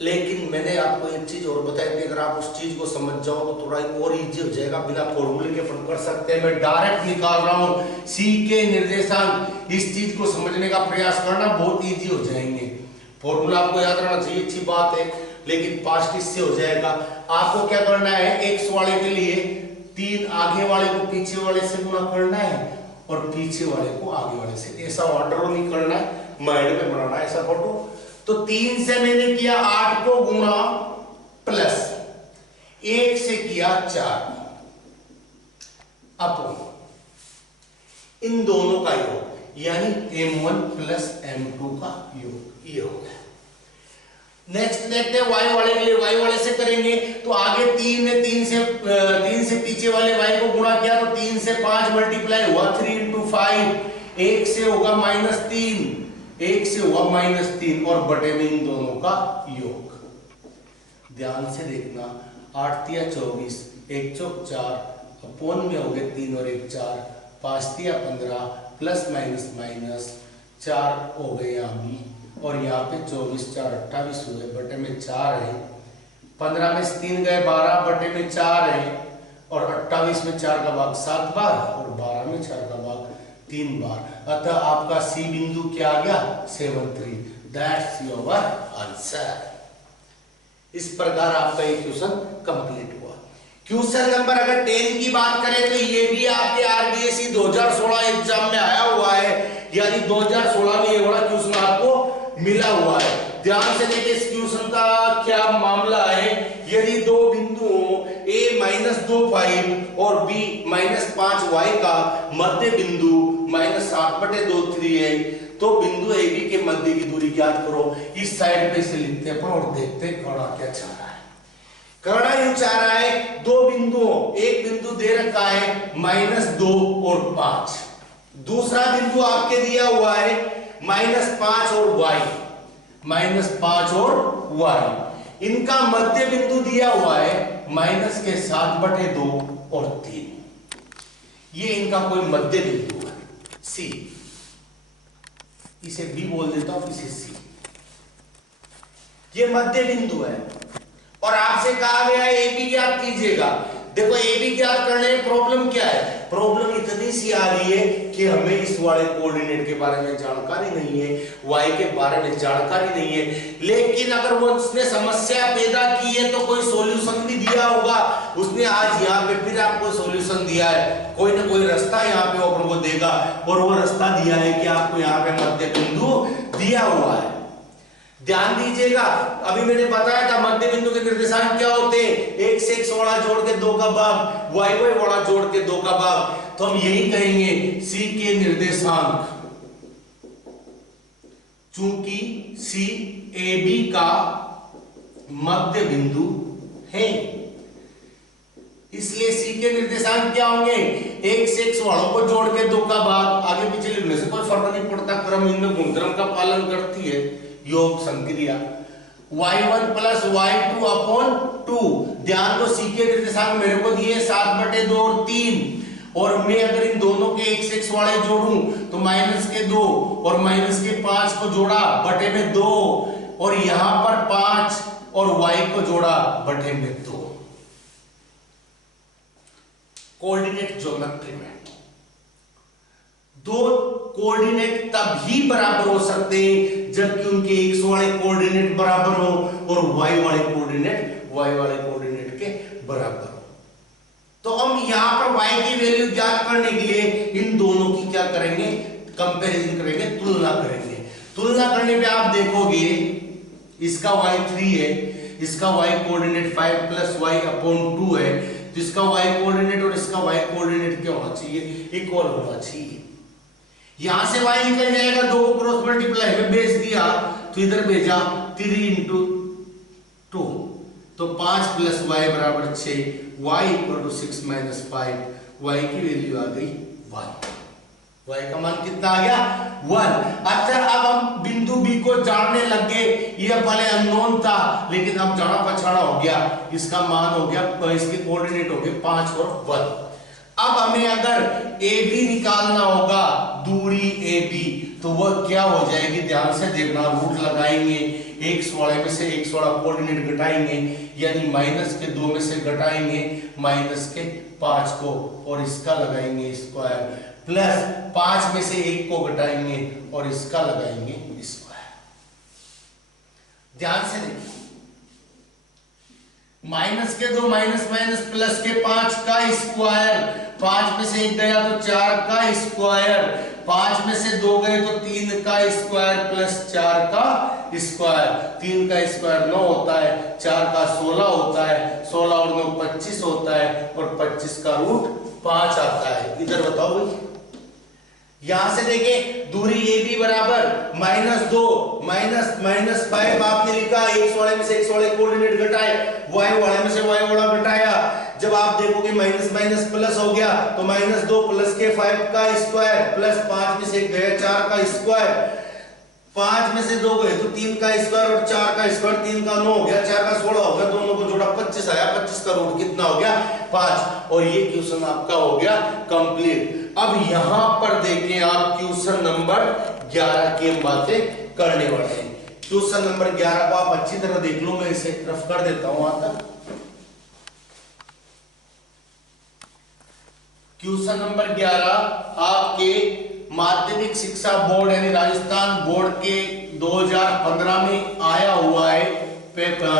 लेकिन मैंने आपको एक चीज और बताई थी, अगर आप उस चीज को समझ जाओ तो थोड़ा और इजी हो जाएगा। बिना फॉर्मूले के अपन कर सकते हैं। मैं डायरेक्ट निकाल रहा हूं सी के निर्देशांक। इस चीज को समझने का प्रयास करना, बहुत इजी हो जाएंगे। फॉर्मूला आपको याद रहना चाहिए, अच्छी बात है, लेकिन पास्ट इससे हो जाएगा। आपको क्या करना है? एक्स वाले के लिए 3 आगे वाले को पीछे वाले से गुणा करना है और पीछे वाले को आगे वाले से। ऐसा ऑर्डर नहीं करना है, माइंड में बनाना है ऐसा फोटो। तो 3 से मैंने किया 8 को गुणा प्लस 1 से किया 4 अपॉन इन दोनों का योग, यानी M1 + M2 का योग, ये हो गया। नेक्स्ट देखते हैं y वाले के लिए। y वाले से करेंगे तो आगे 3 ने 3 से पीछे वाले y को गुणा किया तो 3 से 5 मल्टीप्लाई हुआ 3 × 5, 1 से होगा -3, 1 से हुआ -3 और बटे में इन दोनों का योग। ध्यान से देखना, 8 × 24, 1 × 4 अपॉन में हो गए 3 और 1 4, 5 × 15 प्लस माइनस 4 हो गए यहाँ भी, और यहाँ पे 24 4 28 हुए, बटे में 4 है। 15 में 3 गए 12, बटे में 4 है, और 28 में 4 का भाग 7 बार और 12 में 4 का भाग 3 बार। अतः आपका सी बिंदु क्या आ गया? 73। That's your answer. इस प्रकार आपका ये क्वेश्चन कंप्लीट हुआ। क्वेश्चन नंबर अगर 10 की बात करें तो ये भी आपके आरबीएसई 2016 एग्जाम में आया हुआ है, यानी 2016 में ये वाला क्वेश्चन आपको मिला हुआ है। ध्यान से देखिए इस क्वेश्चन का क्या मामला है। यदि दो बिंदुओं a -2 और b -5 y का मध्य बिंदु -7/2 है, तो बिंदु AB के मध्य की दूरी ज्ञात करो। इस साइड पे से लिखते हैं और देखते हैं कौड़ा क्या चाह रहा है। कौड़ा यूं चाह रहा है, दो बिंदुओं, एक बिंदु दे रखा है -2 और 5, दूसरा बिंदु आपके दिया हुआ है -5 और y, -5 और y। इनका मध्य बिंदु दिया हुआ है -7/2 और 3। ये इनका कोई मध्य बिंदु है C, इसे B बोल देता हूं, इसे C। ये मध्य बिंदु है और आपसे कहा गया है AB ज्ञात कीजिएगा। देखो AB ज्ञात करने में प्रॉब्लम क्या है? प्रॉब्लम इतनी सी आ रही है कि हमें इस वाले कोऑर्डिनेट के बारे में जानकारी नहीं है, y के बारे में जानकारी नहीं है। लेकिन अगर वो उसने समस्या पैदा की है तो कोई सॉल्यूशन भी दिया होगा। उसने आज यहाँ पे फिर आपको सॉल्यूशन दिया है, कोई ना कोई रास्ता यहाँ पे अपन को देगा, और वो रास्ता दिया है कि आपको यहाँ पे मध्य बिंदु दिया हुआ है। ध्यान दीजिएगा, अभी मैंने बताया था मध्य बिंदु के निर्देशांक क्या होते हैं, x x वाला जोड़ के 2 का भाग, y y वाला जोड़ के 2 का भाग। तो हम यही कहेंगे C के निर्देशांक, चूंकि C AB का मध्य बिंदु है, इसलिए C के निर्देशांक क्या होंगे, x x वालों को जोड़ के 2 का भाग। आगे पीछे लिखने से कोई फर्क नहीं पड़ता, क्रम इनमें गुणक्रम का पालन करती है, योग संक्रिया। y1 plus y2 upon 2। ध्यान दो, C के निर्देशांक मेरे को दिए 7/2 और 3, और मैं अगर इन दोनों के x x वाले जोड़ूं तो -2 और -5 को जोड़ा बटे में 2, और यहां पर 5 और y को जोड़ा बटे में 2। कोऑर्डिनेट ज्योमेट्री में दो कोऑर्डिनेट तभी बराबर हो सकते हैं जबकि उनके x वाले कोऑर्डिनेट बराबर हो और y वाले कोऑर्डिनेट के बराबर हो। तो हम यहां पर y की वैल्यू ज्ञात करने के लिए इन दोनों की क्या करेंगे, कंपैरिजन करेंगे, तुलना करेंगे। तुलना करने पे आप देखोगे इसका y 3 है, इसका y coordinate 5 plus y upon 2 है, तो इसका y कोऑर्डिनेट और इसका y कोऑर्डिनेट क्या होना चाहिए, इक्वल होना चाहिए। यहां से y निकल जाएगा, 2 को क्रॉस मल्टीप्लाई में भेज दिया तो इधर भेजा 3 इंटू 2, तो 5 प्लस y बराबर 6, y equal to 6 minus 5, y की वैल्यू आ गई 1। y का मान कितना आ गया, 1। अच्छा, अब हम बिंदु B को जानने लग गए, ये पहले अननोन था लेकिन अब जाना पछाड़ा हो गया, इसका मान हो गया, इसके कोऑर्डिनेट हो गए 5 और 1। अब हमें अगर AB निकालना होगा, दूरी AB, तो वह क्या हो जाएगी, ध्यान से देखना, रूट लगाएंगे, x वाले में से x वाला कोऑर्डिनेट घटाएंगे, यानी -2 में से घटाएंगे -5 को, और इसका लगाएंगे स्क्वायर, प्लस 5 में से 1 को घटाएंगे और इसका लगाएंगे स्क्वायर। ध्यान से देखिए, -2 माइनस प्लस के 5 का स्क्वायर, 5 में से 1 गया तो 4 का स्क्वायर, 5 में से 2 गए तो 3 का स्क्वायर प्लस 4 का स्क्वायर। 3 का स्क्वायर 9 होता है, 4 का 16 होता है, 16 और 9 25 होता है, और 25 का रूट 5 आता है। इधर बताओ भाई, यहां से देखें, दूरी AB बराबर -2 माइनस 5 आपने लिखा, x वाले में से x वाले कोऑर्डिनेट घटाए, y वाले में से y वाला घटाया। जब आप देखोगे माइनस माइनस प्लस हो गया, तो -2 प्लस के 5 का स्क्वायर प्लस 5 में से 1 गया 4 का स्क्वायर, 5 में से 2 गए तो 3 का स्क्वायर और 4 का स्क्वायर, 3 का 9 हो गया, 4 का 16 हो गया, दोनों को जोड़ा 25 आया, 25 का रूट कितना हो गया, 5। और ये क्वेश्चन आपका हो गया कंप्लीट। अब यहां पर देखें आप, क्वेश्चन नंबर 11 की हम बातें करने वाले हैं। क्वेश्चन नंबर 11 को आप अच्छी तरह देख लो, मैं इसे रफ कर देता हूं वहां तक। क्वेश्चन नंबर 11 आपके माध्यमिक शिक्षा बोर्ड यानी राजस्थान बोर्ड के 2015 में आया हुआ है पेपर,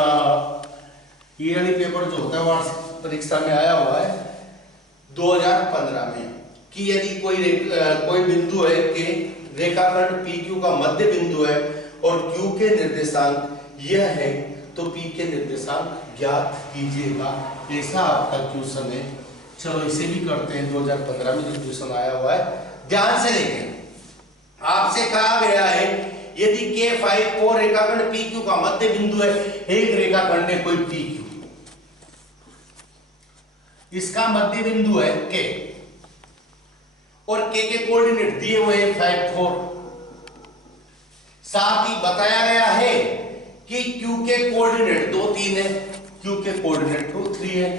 ईयरली पेपर जो होता है वार्षिक परीक्षा में आया हुआ है 2015 में, कि यदि कोई बिंदु है कि रेखाखंड PQ का मध्य बिंदु है और Q के निर्देशांक यह है, तो P के निर्देशांक ज्ञात कीजिएगा। ऐसा आपका क्वेश्चन है। चलो इसे भी करते हैं, 2015 में जो क्वेश्चन आया हुआ है, ध्यान से देखें। आपसे कहा गया है यदि K5 रेखाखंड PQ का मध्य बिंदु है, एक रेखाखंड है कोई PQ, इसका मध्य बिंदु है K, और K के कोऑर्डिनेट दिए हुए हैं 5 4। साथ ही बताया गया है कि Q के कोऑर्डिनेट 2 3 है, Q के कोऑर्डिनेट 2 3 है,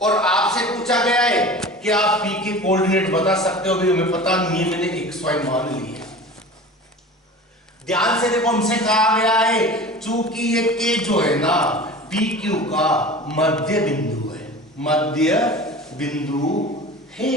और आपसे पूछा गया है कि आप P के कोऑर्डिनेट बता सकते हो। भी हमें पता नहीं है, मैंने XY मान ली है। ध्यान से देखो, हमसे कहा गया है चूंकि ये K जो है ना PQ का मध्य बिंदु है, मध्य बिंदु है,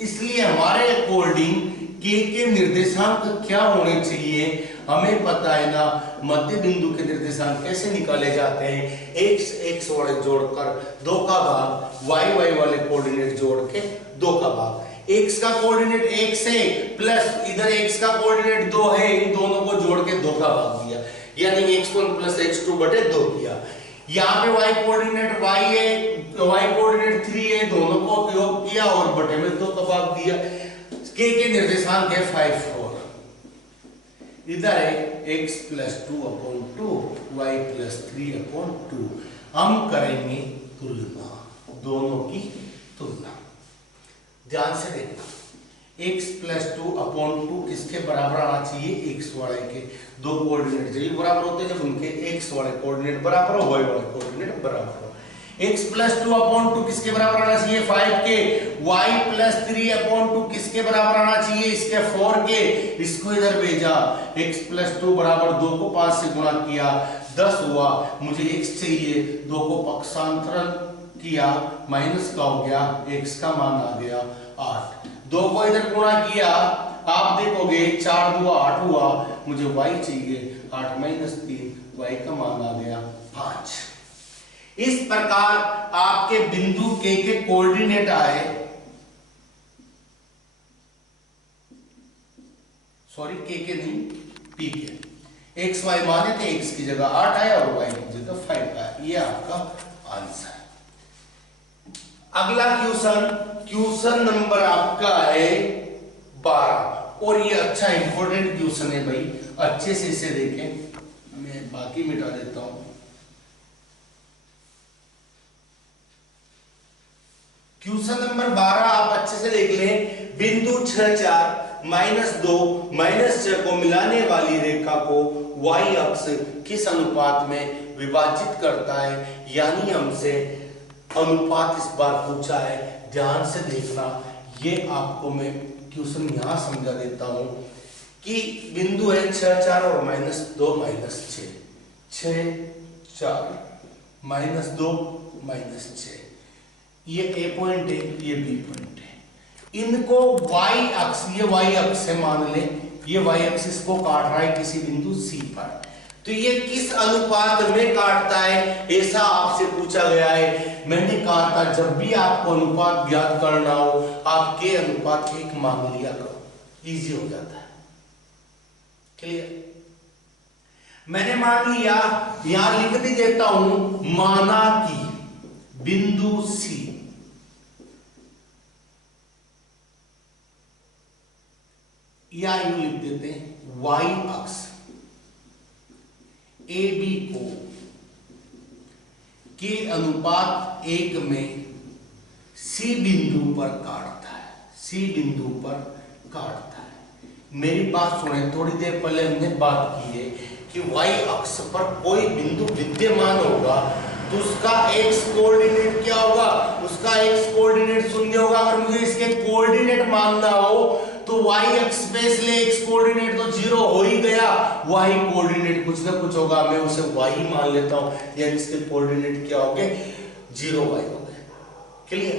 इसलिए हमारे अकॉर्डिंग K के निर्देशांक क्या होने चाहिए, हमें पता है ना मध्य बिंदु के निर्देशांक कैसे निकाले जाते हैं, x x वाले जोड़कर 2 का भाग, y y वाले कोऑर्डिनेट जोड़ के 2 का भाग। x का कोऑर्डिनेट 1 से प्लस इधर x का कोऑर्डिनेट 2 है, इन दोनों को जोड़ के 2 का भाग दिया, यानी x1 प्लस x2 बटे 2 किया। यहाँ पे y कोऑर्डिनेट y है, y कोऑर्डिनेट 3 है, दोनों को योग किया और बटे में 2 का भाग दिया। k के निर्देशांक है 5 4, इधर है x प्लस 2/2 y प्लस 3/2। हम करेंगे तुलना, दोनों की तुलना। ध्यान से देखना, x प्लस 2/2 किसके बराबर आना चाहिए? x वाले के। दो कोऑर्डिनेट जब बराबर होते हैं जब उनके x वाले कोऑर्डिनेट बराबर हो, y वाले कोऑर्डिनेट बराबर हो। x प्लस 2/2 किसके बराबर आना चाहिए? 5 के। y प्लस 3/2 किसके बराबर आना चाहिए? इसके 4 के। इसको इधर भेजा, x प्लस 2 बराबर 2 को 5 से गुणा किया 10 हुआ, मुझे x चाहिए, 2 को पक्षांतरण किया माइनस का हो गया, x का मान आ गया 8। 2 को इधर गुणा किया, आप देखोगे 4 2 8 हुआ, मुझे y चाहिए 8 माइनस 3, y का मान आ गया 5। इस प्रकार आपके बिंदु K के कोऑर्डिनेट आए, सॉरी K के नहीं P के। x y माने थे, x की जगह 8 आया और y की जगह 5 आया। ये आपका आंसर है। अगला क्वेश्चन नंबर आपका है 12 और ये अच्छा इंपॉर्टेंट क्वेश्चन है भाई, अच्छे से इसे देखें। मैं बाकी मिटा देता हूं। क्वेश्चन नंबर 12 आप अच्छे से देख लें। बिंदु 6 4 -2 -6 को मिलाने वाली रेखा को y अक्ष किस अनुपात में विभाजित करता है? यानी हमसे अनुपात इस बार पूछा है। ध्यान से देखना, ये आपको मैं क्वेश्चन यहां समझा देता हूं कि बिंदु है 6 4 और -2 -6, 6 4 -2 -6, ये A पॉइंट है, ये B पॉइंट है। इनको y अक्ष, ये y अक्ष से मान ले, ये y अक्ष इसको काट रहा है किसी बिंदु C पर, तो ये किस अनुपात में काटता है ऐसा आपसे पूछा गया है। मैंने कहा था जब भी आपको अनुपात ज्ञात करना हो, आप के अनुपात 1 मान लिया करो, इजी हो जाता है। क्लियर? मैंने मान लिया, यहां लिख भी देता हूं, माना कि बिंदु C या यूं लिख देते हैं y अक्ष AB को के अनुपात 1 में C बिंदु पर काटता है, C बिंदु पर काटता है। मेरी बात सुने, थोड़ी देर पहले हमने बात की है कि y अक्ष पर कोई बिंदु विद्यमान होगा तो उसका x कोऑर्डिनेट क्या होगा? उसका x कोऑर्डिनेट शून्य होगा। अगर मुझे इसके कोऑर्डिनेट मानना हो तो y अक्ष पे इसलिए x कोऑर्डिनेट तो 0 हो ही गया, y कोऑर्डिनेट कुछ ना कुछ होगा, मैं उसे y ही मान लेता हूं, यानी इसके कोऑर्डिनेट क्या हो गए? 0y हो गए। क्लियर?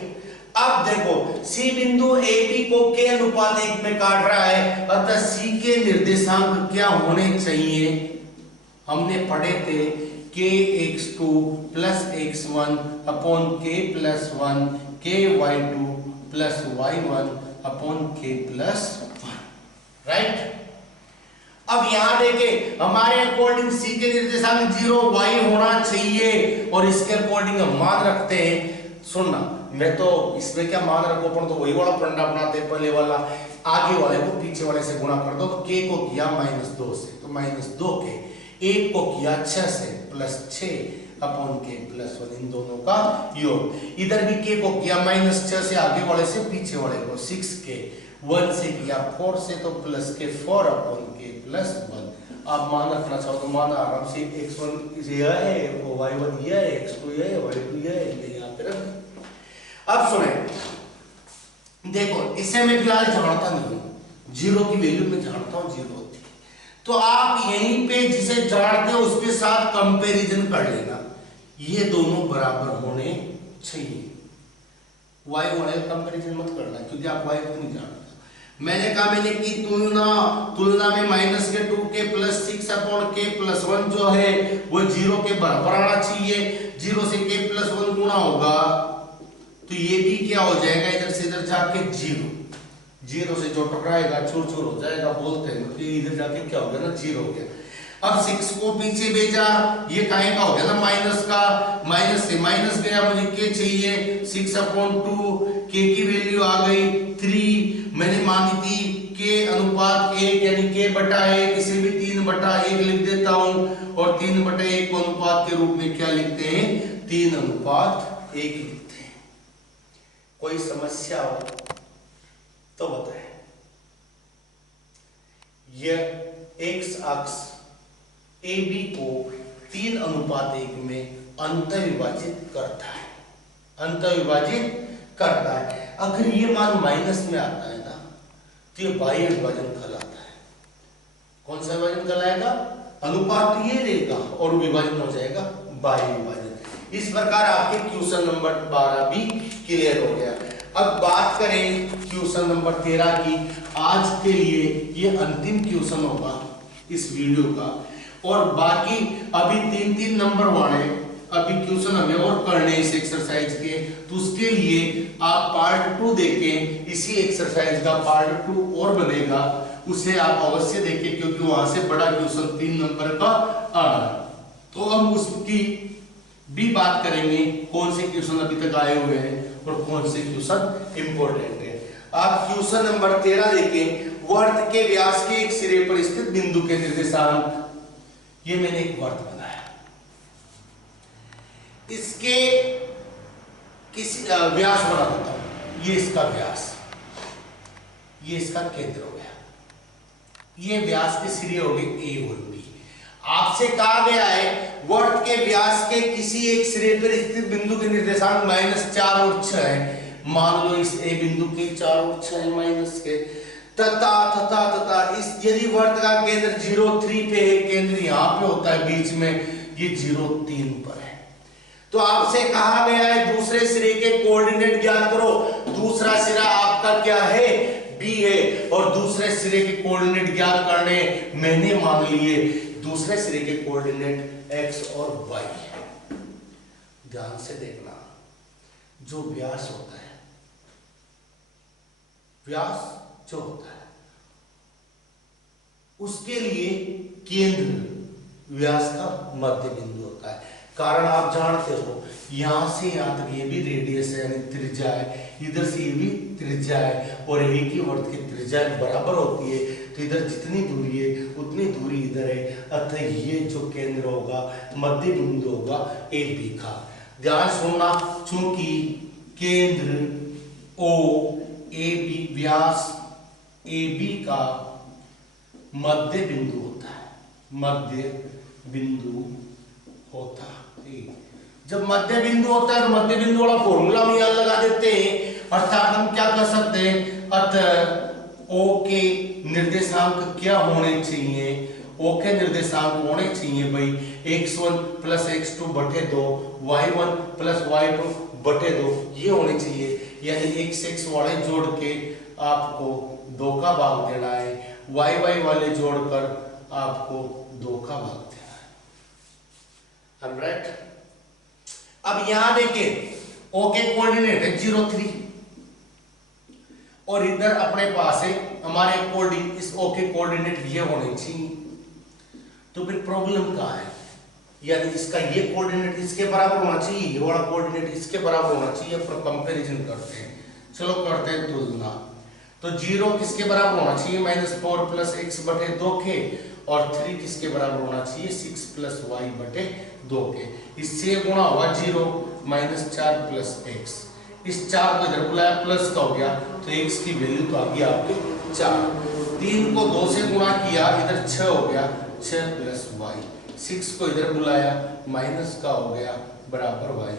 अब देखो C बिंदु AB को के अनुपात 1 में काट रहा है, अतः C के निर्देशांक क्या होने चाहिए? हमने पढ़े थे kx2 plus x1 upon k plus 1 ky2 plus y1 upon k plus 1, right? अब यहां देखें, हमारे अकॉर्डिंग C के निर्देशांक 0y होना चाहिए और इसके अकॉर्डिंग हम मान रखते हैं। सुनना, मैं तो इसमें क्या मान रखो, पर तो वही वाला फंडा बनाते हैं, पहले वाला आगे वाले को पीछे वाले से गुणा कर दो। तो k को किया -2 से, तो -2k, 1 को किया 6 से, प्लस 6 अपॉन k प्लस 1, इन दोनों का योग। इधर भी k को किया -6 से, आगे वाले से पीछे वाले को 6k, 1 से किया 4 से, तो प्लस के 4 अपॉन k प्लस 1। आप मान रखना चाहो तो मान आराम से, x1 यह है, y1 यह है, x2 यह है, y2 यह है, यहाँ पे रख। अब सुने, देखो इसे मैं फिलहाल जानता नहीं हूं, 0 की वैल्यू में जानता हूं 0 होती है, तो आप यहीं पे जिसे जानते हो उसके साथ कंपैरिजन कर लेना, ये दोनों बराबर होने चाहिए। y वाले कंपैरिजन मत करना क्योंकि आप y को नहीं जानते। मैंने कहा, मैंने की तुलना में -2k plus 6 upon k plus 1 जो है वो 0 के बराबर आना चाहिए। 0 से k प्लस 1 गुणा होगा तो ये भी क्या हो जाएगा, इधर से इधर जाके 0 से जो टकराएगा चूर चूर हो जाएगा, बोलते हैं कि इधर जाके क्या हो गया ना, 0 हो गया। अब 6 को पीछे भेजा, ये काहे का हो गया ना माइनस का, माइनस से माइनस गया, मुझे के चाहिए 6/2, के की वैल्यू आ गई 3। मैंने मानी थी के अनुपात 1 यानी k/1, इसे भी 3/1 लिख देता हूं और 3/1 को अनुपात के रूप में क्या लिखते हैं, 3:1 लिखते हैं। कोई समस्या हो तो बताएं। यह x अक्ष AB को 3:1 में अंतर्विभाजित करता है, अंतर्विभाजित करता है। अगर ये मान माइनस में आता है ना तो ये बाह्य विभाजन कहलाता है। कौन सा विभाजन कहलाएगा, अनुपात ये रहेगा और विभाजन हो जाएगा बाह्य विभाजन। इस प्रकार आपके क्वेश्चन नंबर 12 भी क्लियर हो गया। अब बात करें क्वेश्चन नंबर 13 की। आज के लिए ये अंतिम क्वेश्चन होगा इस वीडियो का, और बाकी अभी 3-3 नंबर वाले अभी क्वेश्चन हमें और करने इस एक्सरसाइज के, तो उसके लिए आप पार्ट 2 देखें। इसी एक्सरसाइज का पार्ट 2 और बनेगा, उसे आप अवश्य देखें क्योंकि वहां से बड़ा क्वेश्चन 3 नंबर का आ रहा है। तो हम उसकी भी बात करेंगे, कौन से क्वेश्चन अभी तक आए हुए हैं और कौन से क्वेश्चन इंपॉर्टेंट है। आप क्वेश्चन नंबर 13 देखें। वर्त के व्यास के एक सिरे पर स्थित बिंदु के निर्देशांक, ये मैंने एक वर्त बनाया, इसके किसी व्यास बना देता हूं, ये इसका व्यास, ये इसका केंद्र हो गया, ये व्यास के सिरे हो गए A और B। आपसे कहा गया है वर्त के व्यास के किसी एक सिरे पर स्थित बिंदु के निर्देशांक -4 और 6 है। मान लो इस A बिंदु के 4 और 6 है माइनस के, तथा इस यदि वर्त का केंद्र 0,3 पे है, केंद्र यहाँ पे होता है बीच में, ये 0,3 पर है। तो आपसे कहा गया है दूसरे सिरे के कोऑर्डिनेट ज्ञात करो। दूसरा सिरा आपका क्या है, B है, और दूसरे सिरे के कोऑर्डिनेट ज्ञात करने मैंने मान लिए दूसरे सिरे के कोऑर्डिनेट x और y है। ध्यान से देखना, जो व्यास होता है, व्यास जो होता है उसके लिए केंद्र व्यास का मध्य बिंदु होता है। कारण आप जानते हो यहां से यहां तक ये भी रेडियस है यानी त्रिज्या है, इधर से ये भी त्रिज्या है, और एक ही वर्त की त्रिज्या बराबर होती है, तो इधर जितनी दूरी है उतनी दूरी इधर है। अतः ये जो केंद्र होगा, मध्य बिंदु होगा AB का। ध्यान सुनना, चूंकि केंद्र OAB व्यास AB का मध्य बिंदु होता है, मध्य बिंदु होता है। जब मध्य बिंदु होता है तो मध्य बिंदु वाला फॉर्मूला हम यहां लगा देते हैं, अर्थात हम क्या कर सकते हैं, अतः O के निर्देशांक क्या होने चाहिए, O के निर्देशांक होने चाहिए भाई x1 + x2 बटे 2, y1 + y2 बटे 2, ये होने चाहिए। यानी x वाले जोड़ के आपको 2 का भाग देना है, y वाले जोड़कर आपको 2 का भाग देना है। ऑलराइट, अब यहां देखिए O के कोऑर्डिनेट है 0,3 और इधर अपने पास है हमारे कोऑर्डिनेट, इस O के कोऑर्डिनेट ये होने चाहिए। तो फिर प्रॉब्लम कहां है, यानी इसका ये कोऑर्डिनेट इसके बराबर होना चाहिए, ये वाला कोऑर्डिनेट इसके बराबर होना चाहिए। पर कंपैरिजन करते हैं, चलो करते हैं तुलना। तो 0 किसके बराबर होना चाहिए, -4 + x बटे 2 के, और 3 किसके बराबर होना चाहिए, 6 + y बटे 2 के। इससे गुणा हुआ 0 -4 + x, इस 4 को इधर बुलाया प्लस का हो गया, तो x की वैल्यू तो आ गई आपके 4। 3 को 2 से गुणा किया, इधर 6 हो गया, 6 + y। 6 को इधर बुलाया, माइनस का हो गया बराबर y।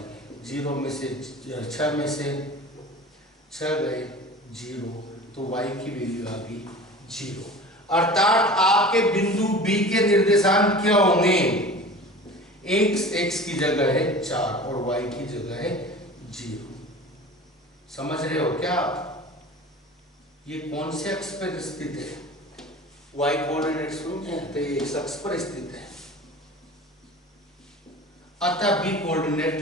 0 में से 6 में से 6 गए 0, तो y की वैल्यू आ गई 0। अर्थात आपके बिंदु B के निर्देशांक क्या होंगे, x की जगह है 4 और y की जगह है 0। समझ रहे हो क्या आप? ये कौन से अक्ष पर स्थित है, y कोऑर्डिनेट सुनते हैं तो ये x अक्ष पर स्थित है। अतः B कोऑर्डिनेट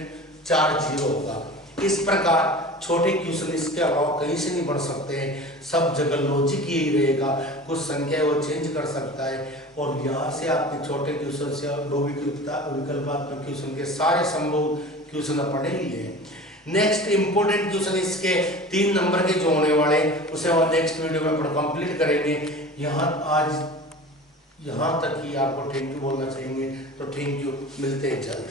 4 0 होगा। इस प्रकार छोटे क्वेश्चन इसके अलावा कहीं से नहीं बढ़ सकते हैं, सब जगह लॉजिक यही रहेगा, कुछ संख्या वो चेंज कर सकता है और यहाँ से आपके छोटे क्वेश्चन से दो विकल्पात्मक क्वेश्चन के सारे संभव क्वेश्चन पढ़े लिए हैं। नेक्स्ट इंपोर्टेंट क्वेश्चन इसके 3 नंबर के जो होने वाले उसे हम नेक्स्ट वीडियो में अपन कंप्लीट करेंगे। आज यहाँ तक ही आपको थैंक यू बोलना चाहेंगे, तो थैंक यू, मिलते हैं जल्द।